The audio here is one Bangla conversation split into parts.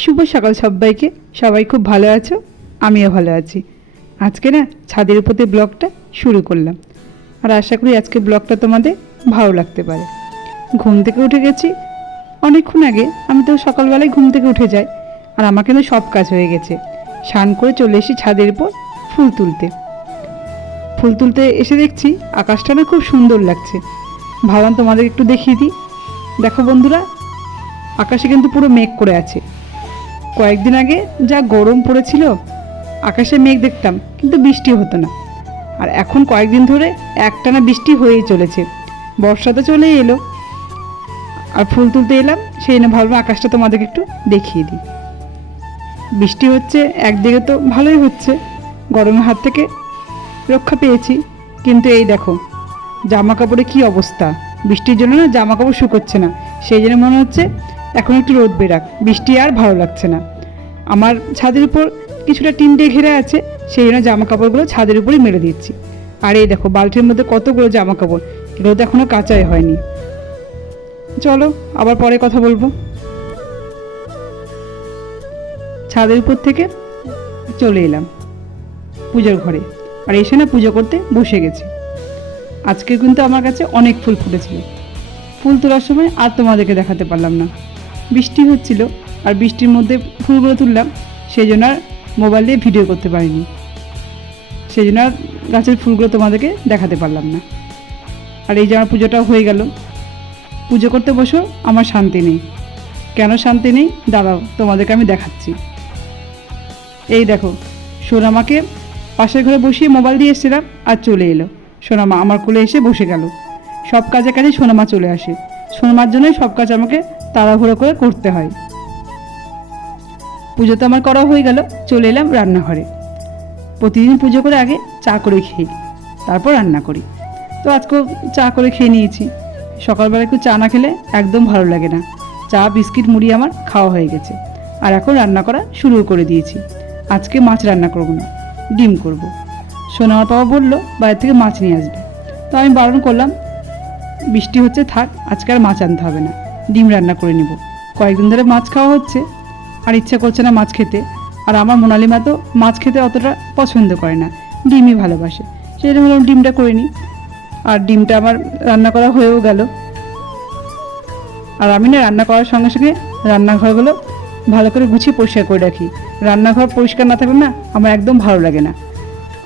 শুভ সকাল সবাইকে। সবাই খুব ভালো আছো, আমিও ভালো আছি। আজকে না ছাদের উপরে ব্লগটা শুরু করলাম, আর আশা করি আজকে ব্লগটা তোমাদের ভালো লাগতে পারে। ঘুম থেকে উঠে গেছি অনেকক্ষণ আগে। আমি তো সকালবেলায় ঘুম থেকে উঠে যাই, আর আমার কিন্তু সব কাজ হয়ে গেছে। স্নান করে চলে এসেছি ছাদের উপর ফুল তুলতে। ফুল তুলতে এসে দেখছি আকাশটা না খুব সুন্দর লাগছে। ভাবলাম তোমাদের একটু দেখিয়ে দিই। দেখো বন্ধুরা, আকাশে কিন্তু পুরো মেঘ করে আছে। কয়েকদিন আগে যা গরম পড়েছিল, আকাশে মেঘ দেখতাম কিন্তু বৃষ্টি হতো না। আর এখন কয়েকদিন ধরে একটানা বৃষ্টি হয়েই চলেছে। বর্ষা তো চলেই এলো, আর ফুল তুলতে এলাম, সেই জন্য ভাবলাম আকাশটা তোমাদেরকে একটু দেখিয়ে দিই। বৃষ্টি হচ্ছে, একদিকে তো ভালোই হচ্ছে, গরমের হাত থেকে রক্ষা পেয়েছি। কিন্তু এই দেখো জামা কাপড়ে কী অবস্থা। বৃষ্টির জন্য না জামা কাপড় শুকোচ্ছে না, সেই জন্য মনে হচ্ছে এখন একটু রোদ বেরাক, বৃষ্টি আর ভালো লাগছে না। আমার ছাদের উপর কিছুটা টিন দিয়ে ঘেরা আছে, সেই জন্য জামা কাপড়গুলো ছাদের উপরেই মেলে দিচ্ছি। আর এই দেখো বালতির মধ্যে কতগুলো জামা কাপড়, রোদ এখনও কাচাই হয়নি। চলো আবার পরে কথা বলবো। ছাদের উপর থেকে চলে এলাম পুজোর ঘরে, আর এসে না পুজো করতে বসে গেছি। আজকে কিন্তু আমার কাছে অনেক ফুল ফুটেছিল। ফুল তোলার সময় আর তোমাদেরকে দেখাতে পারলাম না, বৃষ্টি হচ্ছিল, আর বৃষ্টির মধ্যে ফুলগুলো তুললাম, সেই জন্য আর মোবাইল দিয়ে ভিডিও করতে পারিনি। সেই জন্য আর গাছের ফুলগুলো তোমাদেরকে দেখাতে পারলাম না। আর এই যে আমার পুজোটা হয়ে গেল। পুজো করতে বসো, আমার শান্তি নেই। কেন শান্তি নেই দাঁড়াও, তোমাদেরকে আমি দেখাচ্ছি। এই দেখো, সোনামাকে পাশের ঘরে বসিয়ে মোবাইল দিয়ে এসেছিলাম, আর চলে এলো সোনামা আমার কোলে এসে বসে গেল। সব কাজে কাজে সোনামা চলে আসে, সোনামার জন্যই সব কাজ আমাকে তাড়াহুড়ো করে করতে হয়। পুজো তো আমার করা হয়ে গেল, চলে এলাম রান্নাঘরে। প্রতিদিন পুজো করে আগে চা করে খেয়ে তারপর রান্না করি। তো আজকেও চা করে খেয়ে নিয়েছি। সকালবেলা একটু চা না খেলে একদম ভালো লাগে না। চা বিস্কিট মুড়ি আমার খাওয়া হয়ে গেছে, আর এখন রান্না করা শুরু করে দিয়েছি। আজকে মাছ রান্না করবো না, ডিম করব। সোনামার বাবা বললো বাইরে থেকে মাছ নিয়ে আসবে, তো আমি বারণ করলাম, বৃষ্টি হচ্ছে থাক, আজকে আর মাছ আনতে হবে না, ডিম রান্না করে নিব। কয়েকদিন ধরে মাছ খাওয়া হচ্ছে, আর ইচ্ছা করছে না মাছ খেতে। আর আমার মোনালিমা তো মাছ খেতে অতটা পছন্দ করে না, ডিমই ভালোবাসে, সেই জন্য বললাম ডিমটা করে নিই। আর ডিমটা আমার রান্না করা হয়েও গেল। আর আমি না রান্না করার সঙ্গে সঙ্গে রান্নাঘরগুলো ভালো করে গুছিয়ে পরিষ্কার করে রাখি। রান্নাঘর পরিষ্কার না থাকলে না আমার একদম ভালো লাগে না।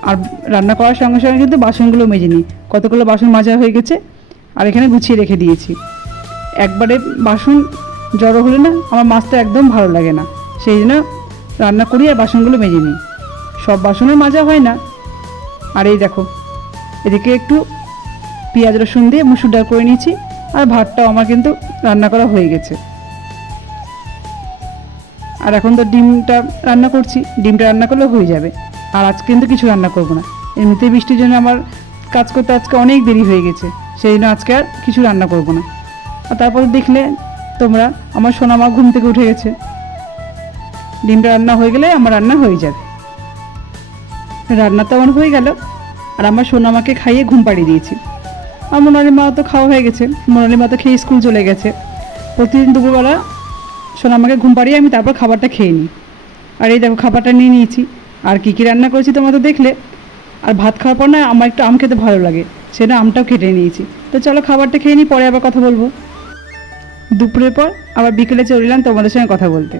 আর রান্না করার সঙ্গে সঙ্গে কিন্তু বাসনগুলো মেজে নিই। কতগুলো বাসন মাজা হয়ে গেছে, আর এখানে গুছিয়ে রেখে দিয়েছি। একবারে বাসন জড়ো হলে না আমার মাজতে একদম ভালো লাগে না, সেই জন্য রান্না করি আর বাসনগুলো মেজে নিই। সব বাসনও মাজা হয় না। আর এই দেখো, এদিকে একটু পেঁয়াজ রসুন দিয়ে মুসুর ডাল করে নিয়েছি, আর ভাতটাও আমার কিন্তু রান্না করা হয়ে গেছে। আর এখন তো ডিমটা রান্না করছি, ডিমটা রান্না করলে হয়ে যাবে। আর আজকে কিন্তু কিছু রান্না করব না, এমনিতেই বৃষ্টির জন্য আমার কাজ করতে আজকে অনেক দেরি হয়ে গেছে, সেই জন্য আজকে আর কিছু রান্না করব না। আর তারপর দেখলে তোমরা, আমার সোনামা ঘুম থেকে উঠে গেছে। ডিমটা রান্না হয়ে গেলে আমার রান্না হয়ে যাবে। রান্না তো আমার হয়ে গেল, আর আমার সোনামাকে খাইয়ে ঘুম পাড়িয়ে দিয়েছি। আর মোনালিমা তো খাওয়া হয়ে গেছে, মোনালিমা তো খেয়ে স্কুল চলে গেছে। প্রতিদিন দুপুরবেলা সোনামাকে ঘুম পাড়িয়ে আমি তারপর খাবারটা খেয়ে নিই। আর এই দেখো খাবারটা নিয়ে নিয়েছি। আর কী কী রান্না করেছি তোমরা তো দেখলে। আর ভাত খাওয়ার পর না আমার একটু আম খেতে ভালো লাগে, সেটা আমটাও কেটে নিয়েছি। তো চলো খাবারটা খেয়ে নিই, পরে আবার কথা বলবো। দুপুরের পর আবার বিকেলে চলে এলাম তোমাদের সঙ্গে কথা বলতে।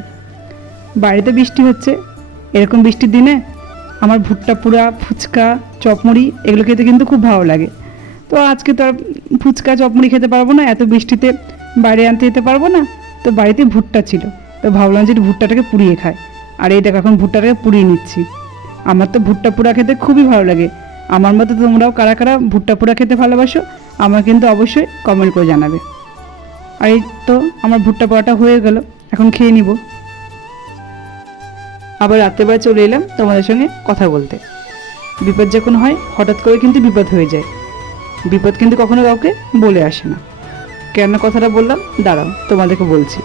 বাড়িতে বৃষ্টি হচ্ছে, এরকম বৃষ্টির দিনে আমার ভুট্টা পোড়া, ফুচকা, চপমুড়ি এগুলো খেতে কিন্তু খুব ভালো লাগে। তো আজকে তো আর ফুচকা চপমুড়ি খেতে পারবো না, এত বৃষ্টিতে বাইরে আনতে যেতে পারবো না। তো বাড়িতে ভুট্টা ছিল, তো ভাবলাম যে ভুট্টাটাকে পুড়িয়ে খায়। আর এই দেখো এখন ভুট্টাটাকে পুড়িয়ে নিচ্ছি। আমার তো ভুট্টা পোড়া খেতে খুবই ভালো লাগে। আমার মতো তোমরাও কারা কারা ভুট্টা পোড়া খেতে ভালোবাসো, আমার কিন্তু অবশ্যই কমেন্ট করে জানাবে। আর এই তো আমার ভুট্টা পোড়াটা হয়ে গেল, এখন খেয়ে নিব। আবার রাত্রেবেলা চলে এলাম তোমাদের সঙ্গে কথা বলতে। বিপদ যখন হয় হঠাৎ করে কিন্তু বিপদ হয়ে যায়। বিপদ কিন্তু কখনো কাউকে বলে আসে না। কেন কথাটা বললাম দাঁড়াও তোমাদেরকে বলছি।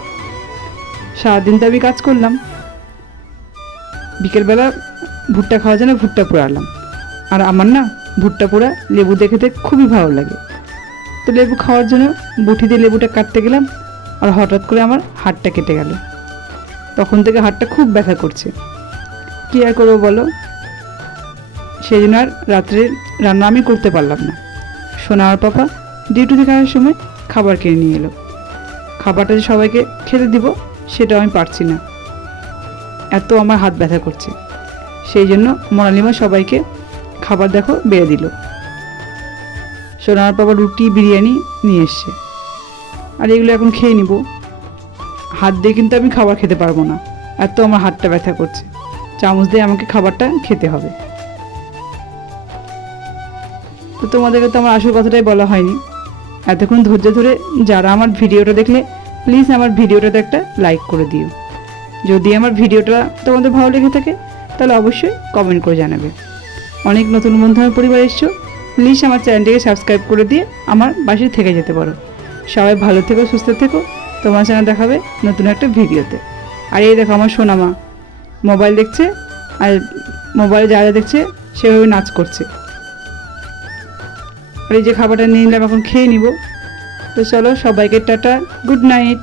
সারাদিন তো আমি কাজ করলাম, বিকেলবেলা ভুট্টা খাওয়ার জন্য ভুট্টা পোড়ালাম। আর আমার না ভুট্টা পোড়া লেবু দিয়ে খেতে খুবই ভালো লাগে। তো লেবু খাওয়ার জন্য বটি দিয়ে লেবুটা কাটতে গেলাম, আর হঠাৎ করে আমার হাতটা কেটে গেল। তখন থেকে হাতটা খুব ব্যথা করছে। কী আর করবো বলো? সেই জন্য আর রাত্রে রান্না আমি করতে পারলাম না। সোনা আর পাপা ডিউটি থেকে আসার সময় খাবার কিনে নিয়ে এলো। খাবারটা যে সবাইকে খেতে দিব সেটাও আমি পারছি না, এত আমার হাত ব্যথা করছে। সেই জন্য মোনালিমা সবাইকে খাবার দেখো বেড়ে দিল। সোনার পাপা রুটি বিরিয়ানি নিয়ে এসছে, আর এগুলো এখন খেয়ে নিব। হাত দিয়ে কিন্তু আমি খাবার খেতে পারবো না, এত আমার হাতটা ব্যথা করছে। চামচ দিয়ে আমাকে খাবারটা খেতে হবে। তো তোমাদেরকে তো আমার আসল কথাটাই বলা হয়নি। এতক্ষণ ধৈর্য ধরে যারা আমার ভিডিওটা দেখলে প্লিজ আমার ভিডিওটাতে একটা লাইক করে দিও। যদি আমার ভিডিওটা তোমাদের ভালো লেগে থাকে তাহলে অবশ্যই কমেন্ট করে জানাবে। অনেক নতুন বন্ধু আমার পরিবার এসছো, প্লিজ আমার চ্যানেলটিকে সাবস্ক্রাইব করে দিয়ে আমার বাসে থেকে যেতে পারো। সবাই ভালো থেকো, সুস্থ থেকো। তোমার চ্যানেল দেখাবে নতুন একটা ভিডিওতে। আর এই দেখো আমার সোনামা মোবাইল দেখছে, আর মোবাইলে যা যা দেখছে সেভাবে নাচ করছে। আর এই যে খাবারটা নিয়ে নিলাম, এখন খেয়ে নিব। তো চলো, সবাইকে টাটা, গুড নাইট।